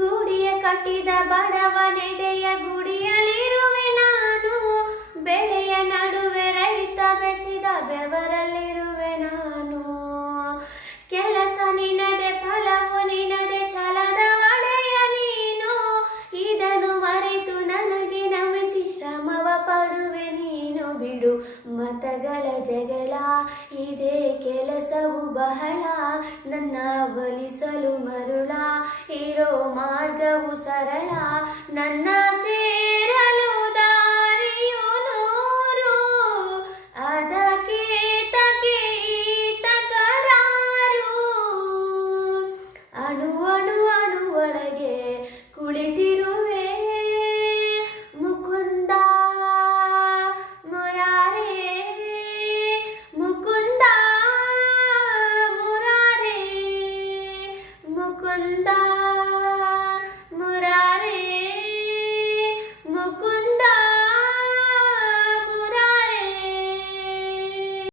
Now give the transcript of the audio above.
ಗೂಡಿಯ ಕಟ್ಟಿದ ಬಡವನೆದೆಯ ಗುಡಿಯಲ್ಲಿರುವೆ ನಾನು, ಬೆಳೆಯ ನಡುವೆ ರೈತ ಬೆಸಿದ ಬೆವರಲ್ಲಿರುವೆ ನಾನು. ಕೆಲಸ ನಿನದೆ ಫಲವು ನಿನದೆ ಛಲದ ಒಡೆಯ ನೀನು, ಇದನ್ನು ಮರೆತು ನನಗೆ ನಮಿಸಿ ಶ್ರಮವ ಪಡುವೆ ನೀನು. ಬಿಡು ಮತಗಳ ಜಗಳ, ಇದೇ ಕೆಲಸವು ಬಹಳ, ನನ್ನ ಒಲಿಸಲು ಮರುಳ, ಇರೋ ಮಾರ್ಗವು ಸರಳ, ನನ್ನ